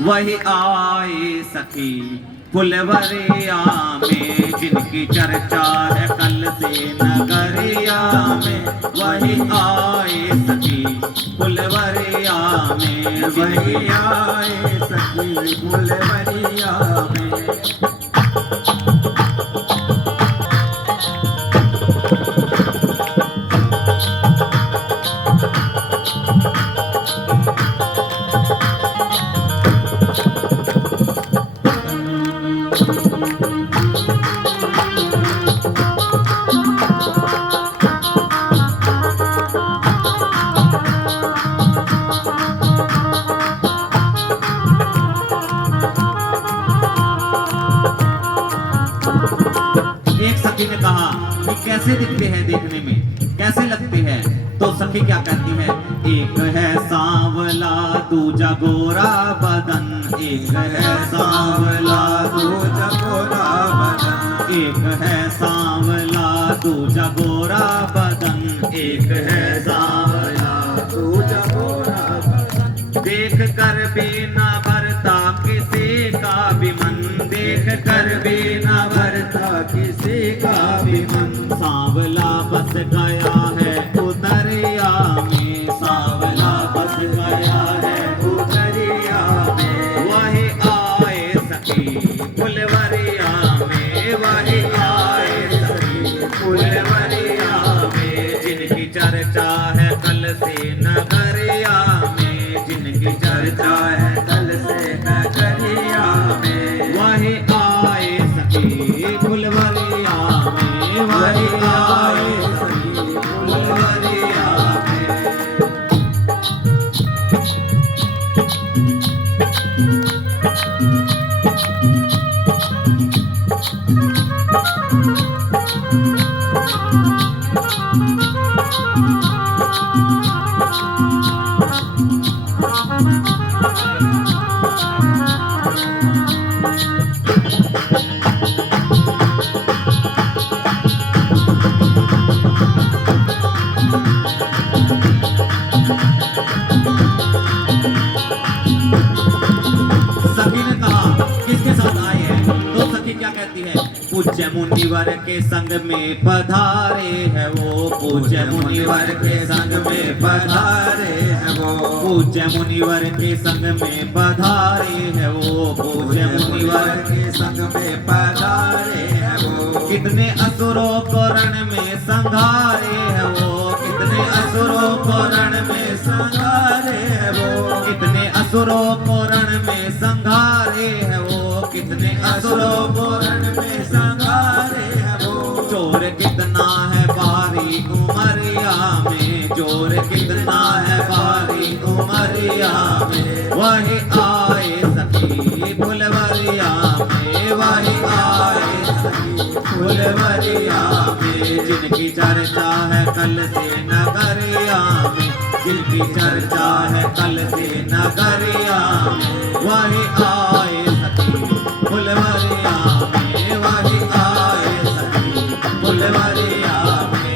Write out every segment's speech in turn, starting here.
वही आए सखी फुलवरिया में, जिनकी चर्चा है कल से नगरिया में। वही आए सखी फुलवरिया में, वही आए सखी फुलवरिया में। एक सखी ने कहा कि कैसे दिखते हैं देखने में, कैसे लगते हैं? तो सखी क्या कहती है? एक है सांवला दूजा गोरा बदन, एक है सांवला दूजा गोरा बदन, एक है सांवला दूजा गोरा बदन, एक है सांवला दूजा गोरा बदन। देख कर भी ना भरता किसी का भी मन, देख कर भी ना भरता किसी का भी मन। सांवला बस गया है उतरिया में, सांवला बस गया है उतरिया में। वही आए सखी फुलवरिया में, वही आए सखी फुलवरिया में। जिनकी चर्चा है कल से नगरिया में, जिनकी चर्चा है कल से नगरिया में। वही आए सखी फुलवरिया में, वही आए सखी फुलवरिया में। सखी ने कहा किसके साथ आए हैं? तो सखी क्या कहती है? पूज्य मुनिवर के संग में पधारे है वो, पूज्य मुनिवर के संग में पधारे है वो, पूज्य मुनिवर के संग में पधारे है वो, पूज्य मुनिवर के संग में पधारे है वो। कितने असुरों को रण में संघारे है वो, कितने असुरों को रण में संघारे है वो। कितने असुरों को रण में संघारे है वो, कितने असुरों को रण में संघारे है वो। चोर कितना है बारी उमरिया में, चोर कितना है बारी उमरिया में। वही आए सखी फुलवरिया में, वही आए सखी फुलवरिया में। जिनकी चर्चा है कल से नगरिया में, जिनकी चर्चा है कल से नगरिया में। वही आए सखी फुलवरिया में, वही आए सखी फुलवरिया में।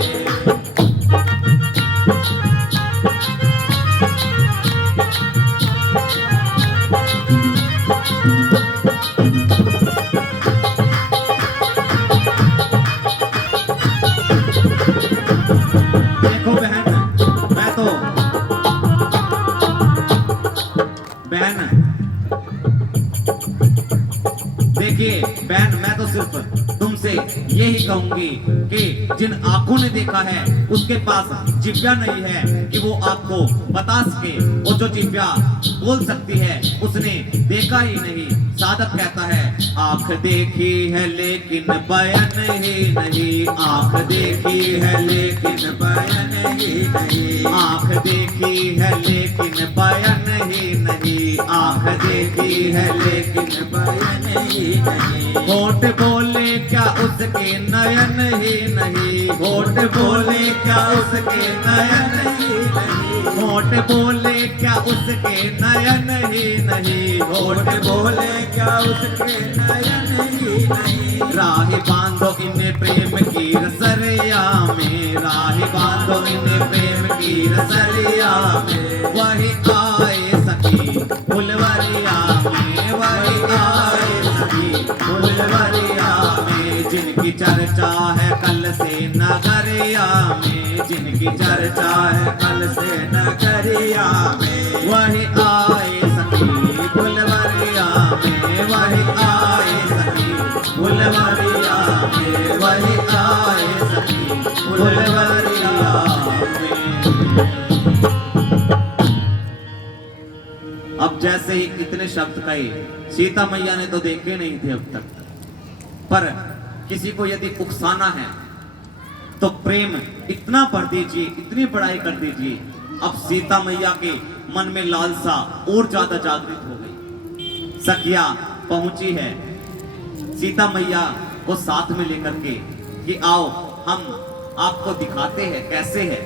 देखो बहन, मैं तो बहन, देखिए बहन, मैं तो सिर्फ तुमसे यही कहूंगी कि जिन आंखों ने देखा है उसके पास जिव्या नहीं है कि वो आपको बता सके। वो जो जिव्या बोल सकती है उसने देखा ही नहीं। साधक कहता है आंख देखी है लेकिन बयान ही नहीं, आंख देखी है लेकिन बयान ही नहीं। आंख देखी है लेकिन बयान ही नहीं, आंख देखी है लेकिन बयान ही नहीं। होठ बोले क्या उसके नयन ही नहीं, होठ बोले क्या उसके नयन ही नहीं, होठ बोले क्या उसके नयन ही नहीं, होठ बोले क्या उसके नयन ही नहीं। राह बांधो इन्हें प्रेम की रसरिया में, राह बांधो इन्हें प्रेम की रसरिया में। वही आए सखी फुलवरिया में, फुलवरिया में, जिनकी चर्चा है कल से नगरिया में, जिनकी चर्चा है कल से नगरिया में वही आए सखी फुलवरिया में, वही आए सखी फुलवरिया में, वही आए सखी फुलवरिया में। अब जैसे ही इतने शब्द कहे, सीता मैया ने तो देखे नहीं थे अब तक, पर किसी को यदि उकसाना है तो प्रेम इतना बढ़ दीजिए, इतनी बड़ाई कर दीजिए। अब सीता मैया के मन में लालसा और ज्यादा जागृत हो गई। सखिया पहुंची है सीता मैया को साथ में लेकर के कि आओ हम आपको दिखाते हैं कैसे है।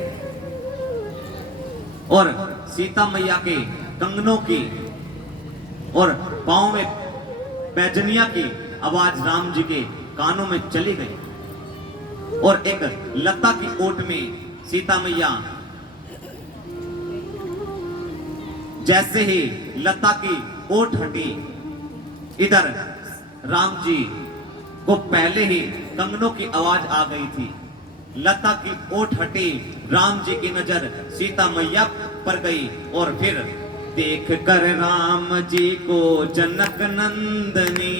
और सीता मैया के कंगनों की और पांव में पैजनिया की आवाज राम जी के कानों में चली गई और एक लता की ओट में सीता मैया, जैसे ही लता की ओट हटी, इधर राम जी को पहले ही कंगनों की आवाज आ गई थी। लता की ओट हटी, राम जी की नजर सीता मैया पर गई और फिर देख कर राम जी को जनक नंदनी,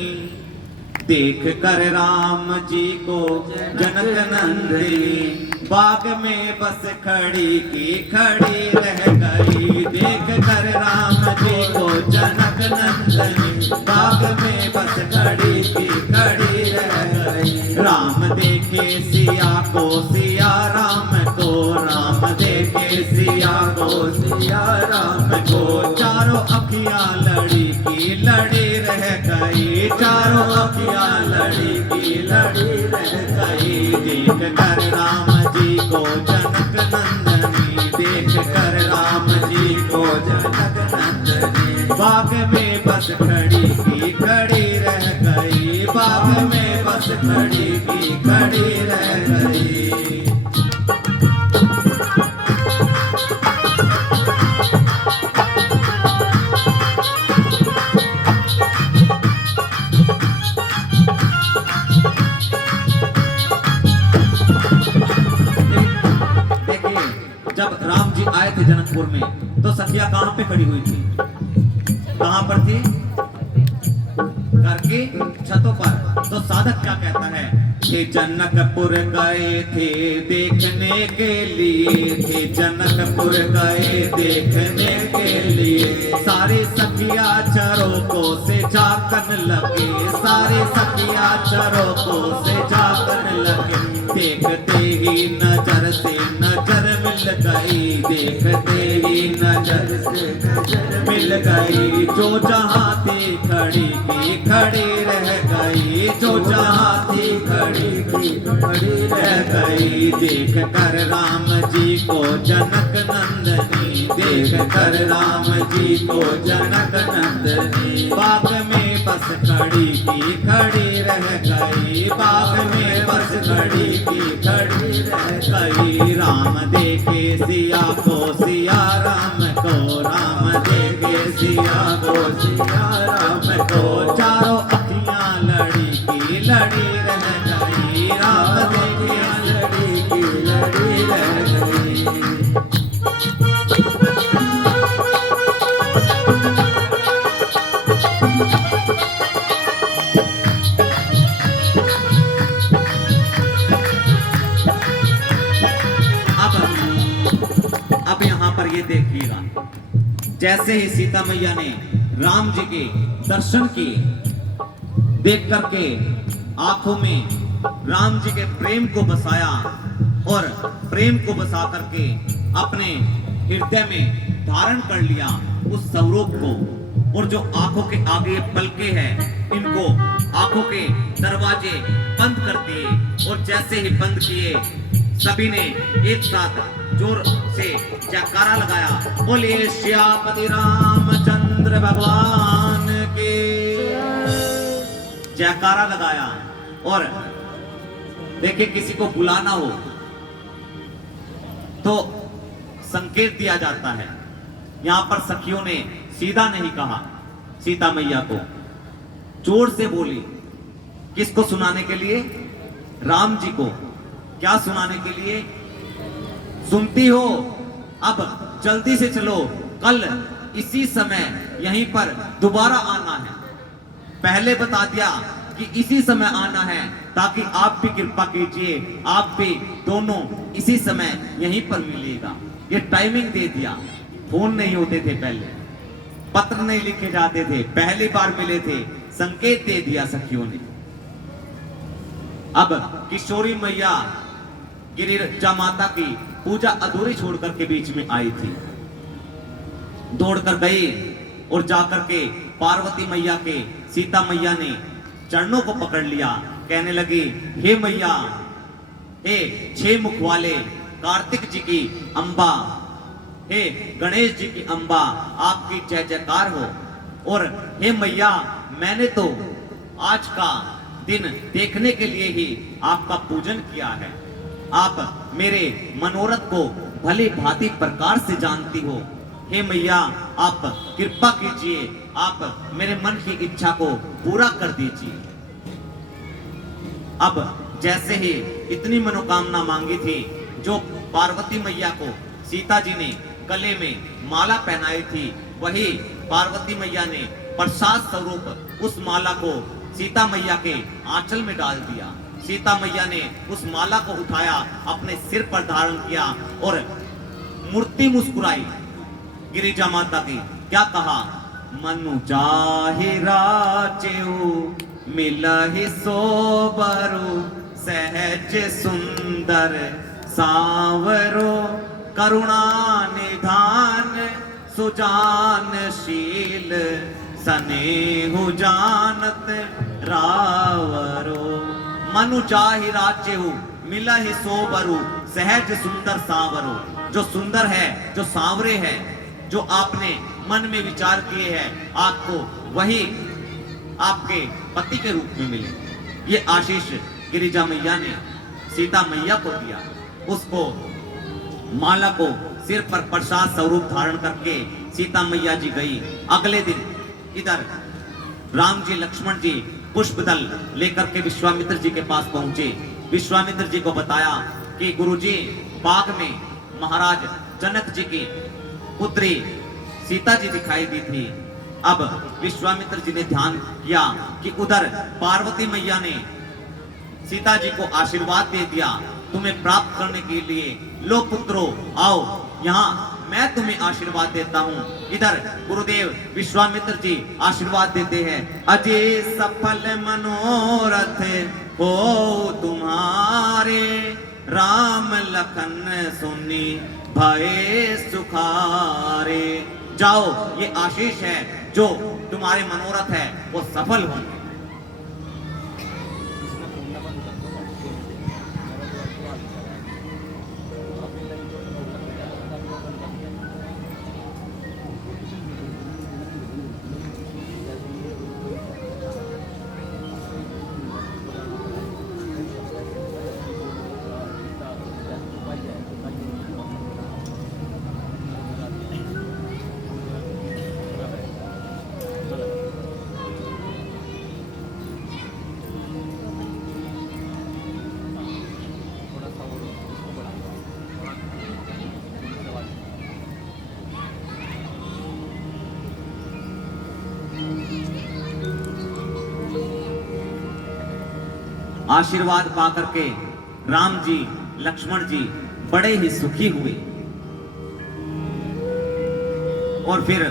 देख कर राम जी को जनक नंदनी, बाग में बस खड़ी की खड़ी रह गई। देख कर राम जी को जनक नंदनी, बाग में बस खड़ी की खड़ी रह गई। राम देखे सिया को, सिया राम को, राम देखे सिया को, सिया राम को, चारों अखियां लड़ी की लड़ी रह गई, चारों अखियां लड़ी की लड़ी रह गई। देख कर राम जी को जनक नंदनी, देख कर राम जी को जनक नंदनी, बाग में बस खड़ी की खड़ी रह गई, बाग में बस खड़ी की खड़ी रह गई। जब राम जी आए थे जनकपुर में तो सखिया कहां पे खड़ी हुई थी? कहां पर थी? घर की छतों पर। तो साधक क्या कहता है कि जनकपुर गए थे देखने के लिए, थे जनकपुर गए देखने के लिए, सारे सखिया चरों से जाकर लगे, सारे सखिया चरों से जाकर लगे। देखते ही नजर से नजर मिल गई, देखते ही नजर से नजर मिल गई। जो जहां थी खड़ी की खड़ी रह गई, जो जहां थी खड़ी की खड़ी रह गई। देख कर राम जी को जनक नंदनी, देख कर राम जी को जनक नंदनी, बाग में बस खड़ी की खड़ी रह गई, बाग में बस खड़ी की खड़ी रह गई। राम देखे सिया को, सिया राम को, राम देखे सिया को, सिया राम को, चारों अखियां लड़ी की लड़ी रह गई, राम देखे लड़ी की लड़ी रह गई। अब यहाँ पर ये देखिएगा, जैसे ही सीता मैया ने राम जी के दर्शन किए, देख करके आंखों में राम जी के प्रेम को बसाया और प्रेम को बसा करके अपने हृदय में धारण कर लिया उस स्वरूप को। और जो आंखों के आगे पलके हैं, इनको आंखों के दरवाजे बंद कर दिए और जैसे ही बंद किए, सभी ने एक साथ जोर से जयकारा लगाया, बोलिए श्यामति रामचंद्र भगवान के। जयकारा लगाया। और देखिए, किसी को बुलाना हो तो संकेत दिया जाता है। यहां पर सखियों ने सीधा नहीं कहा, सीता मैया को जोर से बोली, किसको सुनाने के लिए? राम जी को। क्या सुनाने के लिए? सुनती हो? अब जल्दी से चलो, कल इसी समय यहीं पर दोबारा आना है। पहले बता दिया कि इसी समय आना है, ताकि आप भी कृपा कीजिए, आप भी दोनों इसी समय यहीं पर मिलेगा। ये टाइमिंग दे दिया। फोन नहीं होते थे पहले, पत्र नहीं लिखे जाते थे, पहली बार मिले थे, संकेत दे दिया सखियों ने। अब किशोरी मैया गिरिजा माता की पूजा अधूरी छोड़कर के बीच में आई थी। दौड़कर गई और जाकर के पार्वती मैया के, सीता मैया ने चरणों को पकड़ लिया। कहने लगी, हे मैया, हे 6 मुख वाले कार्तिक जी की अंबा, हे गणेश जी की अंबा, आपकी जय जयकार हो। और हे मैया, मैंने तो आज का दिन देखने के लिए ही आपका पूजन किया है। आप मेरे मनोरथ को भली भांति प्रकार से जानती हो। हे मैया, आप कृपा कीजिए, आप मेरे मन की इच्छा को पूरा कर दीजिए। अब जैसे ही इतनी मनोकामना मांगी थी, जो पार्वती मैया को सीता जी ने गले में माला पहनाई थी, वही पार्वती मैया ने प्रसाद स्वरूप उस माला को सीता मैया के आंचल में डाल दिया। सीता मैया ने उस माला को उठाया, अपने सिर पर धारण किया और मूर्ति मुस्कुराई गिरिजा माता की। क्या कहा? मनु चाहे राचेऊ मिलहि सोबरु, सहज सुंदर सांवरो, करुणा निधान सुजानशील, सनेहु जानत रावरो। मनु चाहि राज्यहु मिलहि सोबरु, सहज सुंदर सांवरो। जो सुंदर है, जो सांवरे है, जो आपने मन में विचार किए हैं, आपको वही आपके पति के रूप में मिले। ये आशीष गिरिजा मैया ने सीता मैया को दिया। उसको माला को सिर पर प्रसाद स्वरूप धारण करके सीता मैया जी गई। अगले दिन इधर राम जी लक्ष्मण जी पुष्प दल लेकर के विश्वामित्र जी के पास पहुंचे। विश्वामित्र जी को बताया कि गुरुजी, बाग में महाराज जनक जी की पुत्री सीता जी दिखाई दी थी। अब विश्वामित्र जी ने ध्यान किया कि उधर पार्वती मैया ने सीता जी को आशीर्वाद दे दिया, तुम्हें प्राप्त करने के लिए लो पुत्रो आओ, यहाँ मैं तुम्हें आशीर्वाद देता हूँ। इधर गुरुदेव विश्वामित्र जी आशीर्वाद देते हैं, अजय सफल मनोरथ हो तुम्हारे, राम लखन सुनी भय सुखारे। जाओ, ये आशीष है, जो तुम्हारे मनोरथ है वो सफल होंगे। आशीर्वाद पाकर के राम जी लक्ष्मण जी बड़े ही सुखी हुए। और फिर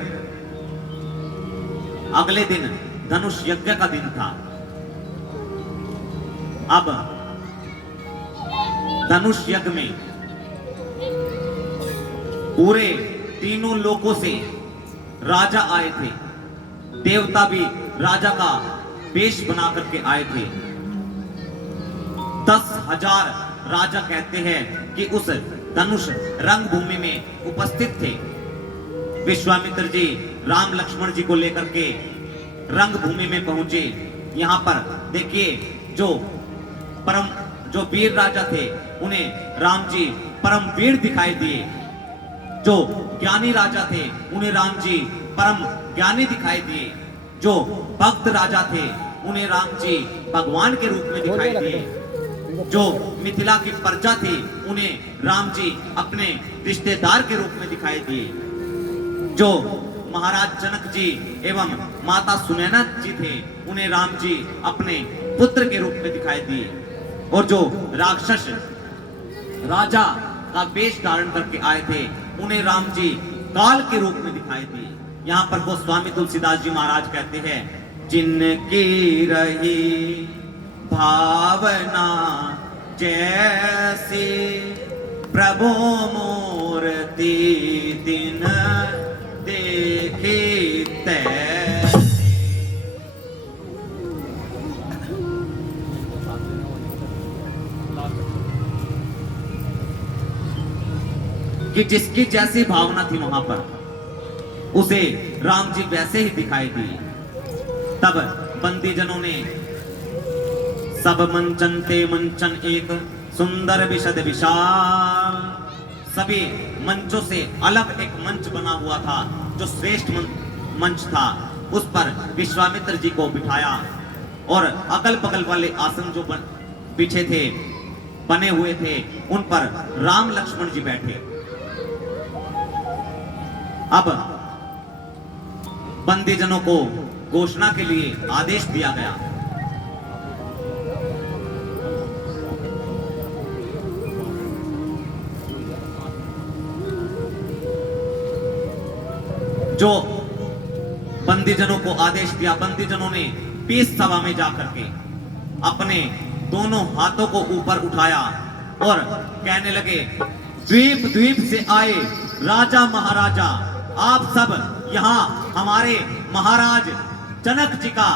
अगले दिन धनुष यज्ञ का दिन था। अब धनुष यज्ञ में पूरे तीनों लोकों से राजा आए थे। देवता भी राजा का वेश बना करके आए थे। 10,000 राजा कहते हैं कि उस धनुष रंगभूमि में उपस्थित थे। विश्वामित्र जी राम लक्ष्मण जी को लेकर के रंगभूमि में पहुंचे। यहाँ पर देखिए, जो वीर राजा थे उन्हें राम जी परम वीर दिखाई दिए। जो ज्ञानी राजा थे उन्हें राम जी परम ज्ञानी दिखाई दिए। जो भक्त राजा थे उन्हें राम जी भगवान के रूप में दिखाई दिए। जो मिथिला की प्रजा थी उन्हें राम जी अपने रिश्तेदार के रूप में दिखाई दिए। जो महाराज जनक जी एवं माता सुनैना जी थे उन्हें राम जी अपने पुत्र के रूप में दिखाई दिए। और जो राक्षस राजा का वेश धारण करके आए थे उन्हें राम जी काल के रूप में दिखाई दिए। यहाँ पर गोस्वामी तुलसीदास जी महाराज कहते हैं, जिनकी रही भावना जैसी प्रभु मूर्ति दिन देखी तैसी। कि जिसकी जैसी भावना थी वहां पर उसे राम जी वैसे ही दिखाई दिए। तब बंदीजनों ने सब मंचन ते मंचन एक सुंदर विशद विशाल, सभी मंचों से अलग एक मंच बना हुआ था जो श्रेष्ठ मंच था। उस पर विश्वामित्र जी को बिठाया और अगल बगल वाले आसन जो पीछे थे बने हुए थे उन पर राम लक्ष्मण जी बैठे। अब बंदीजनों को घोषणा के लिए आदेश दिया गया। जो बंदीजनों को आदेश दिया, बंदीजनों ने पीस सभा में जाकर के अपने दोनों हाथों को ऊपर उठाया और कहने लगे, द्वीप द्वीप से आए राजा महाराजा, आप सब यहाँ हमारे महाराज जनक जी का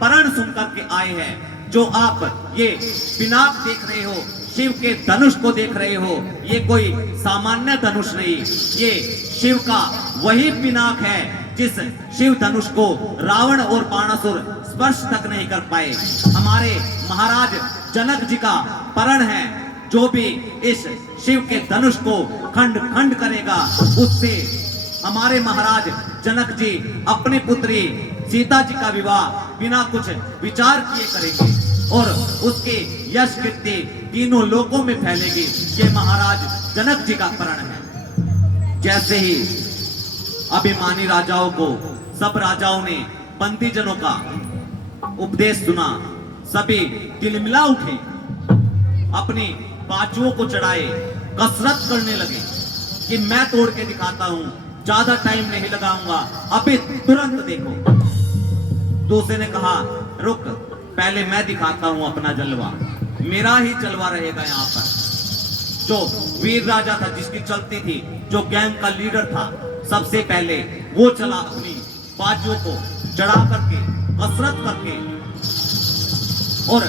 परण सुनकर के आए हैं। जो आप ये पिनाक देख रहे हो, शिव के धनुष को देख रहे हो, ये कोई सामान्य धनुष नहीं, ये शिव का वही पिनाक है जिस शिव धनुष को रावण और बाणासुर स्पर्श तक नहीं कर पाए। हमारे महाराज जनक जी का परण है, जो भी इस शिव के धनुष को खंड खंड करेगा उससे हमारे महाराज जनक जी अपनी पुत्री सीता जी का विवाह बिना कुछ विचार किए करेंगे और उसके यश कीर्ति तीनों लोकों में फैलेगी। ये महाराज जनक जी का प्रण है। जैसे ही अभिमानी राजाओं को सब राजाओं ने बंदीजनों का उपदेश सुना, सभी तिलमिला उठे, अपनी बाजुओं को चढ़ाए, कसरत करने लगे कि मैं तोड़ के दिखाता हूं, ज्यादा टाइम नहीं लगाऊंगा, अभी तुरंत देखो। दूसरे ने कहा, रुक, पहले मैं दिखाता हूं अपना जलवा, मेरा ही जलवा रहेगा यहाँ पर। जो वीर राजा था, जिसकी चलती थी, जो गैंग का लीडर था, सबसे पहले वो चला अपनी बाजुओं को चढ़ा करके, कसरत करके और